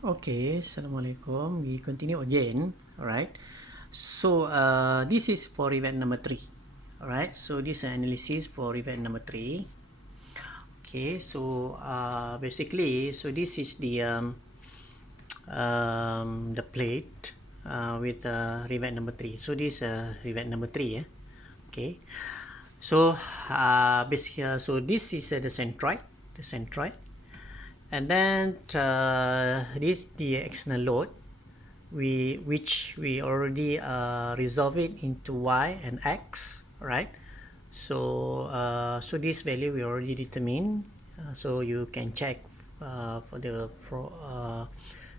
Okay, Assalamualaikum. We continue again. Alright. So this is for event number 3. Alright. So this is analysis for event number 3. Okay. So basically, so this is the plate with Rivet number 3. So this Rivet number 3. Okay. So basically, so this is the centroid. The centroid. And then this the external load which we already resolve it into y and x, right? So so this value we already determined, so you can check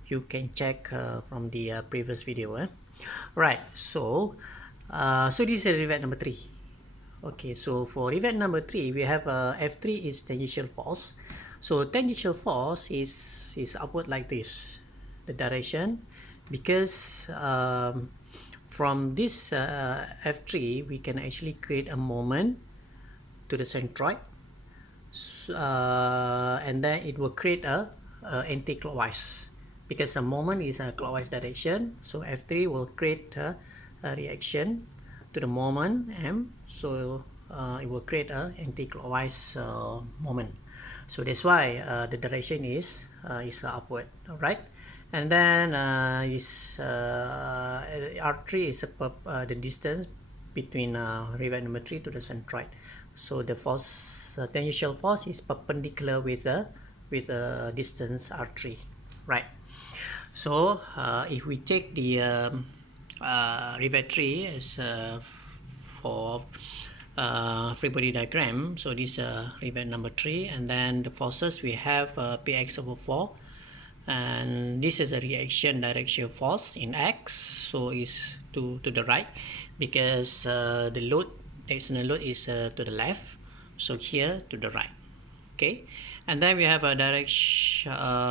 you can check from the previous video, right? So so this is Rivet number 3. Okay, so for Rivet number 3 we have F3 is tangential force. So tangential force is upward like this, the direction, because from this F3 we can actually create a moment to the centroid, and then it will create a anti-clockwise, because the moment is a clockwise direction. So F3 will create a reaction to the moment M, so it will create a anti-clockwise moment. So that's why the direction is upward, right? And then R3 is the distance between Rivet number 3 to the centroid. So the force, tangential force, is perpendicular with the distance R3, right? So if we take the Rivet 3 as for free body diagram, so this Rivet number 3, and then the forces we have px over 4, and this is a reaction direction force in x, so is to the right, because the load, the external load, is to the left, so here to the right. Okay, and then we have a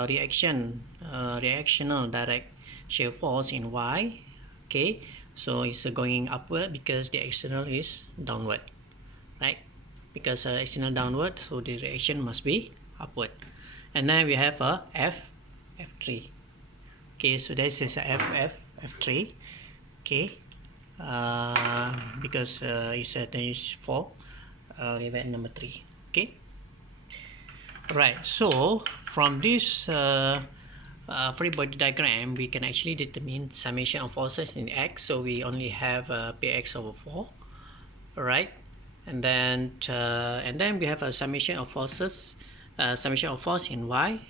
reactional direct shear force in y. Okay, so it's going upward because the external is downward, right? Because external downward, so the reaction must be upward. And then we have a F3. Okay, so this is a F3. Okay, because it's a tangent for Rivet number 3. Okay, right. So from this free body diagram, we can actually determine summation of forces in x. So we only have px over 4, right? And then we have a summation of forces, summation of force in y,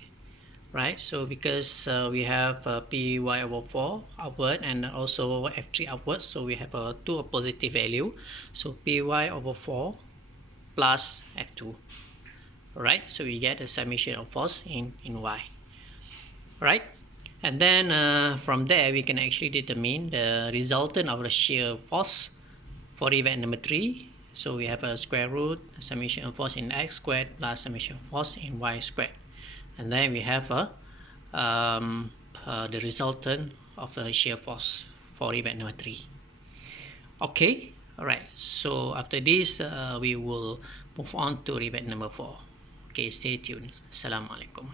right? So because we have py over 4 upward and also f3 upwards, so we have two positive value. So py over 4 plus f2, right? So we get a summation of force in y, right? And then from there we can actually determine the resultant of the shear force for event number 3. So we have a square root summation of force in x squared plus summation of force in y squared, and then we have the resultant of the shear force for event number 3. Okay, all right. So after this we will move on to event number 4. Okay, stay tuned. Assalamualaikum.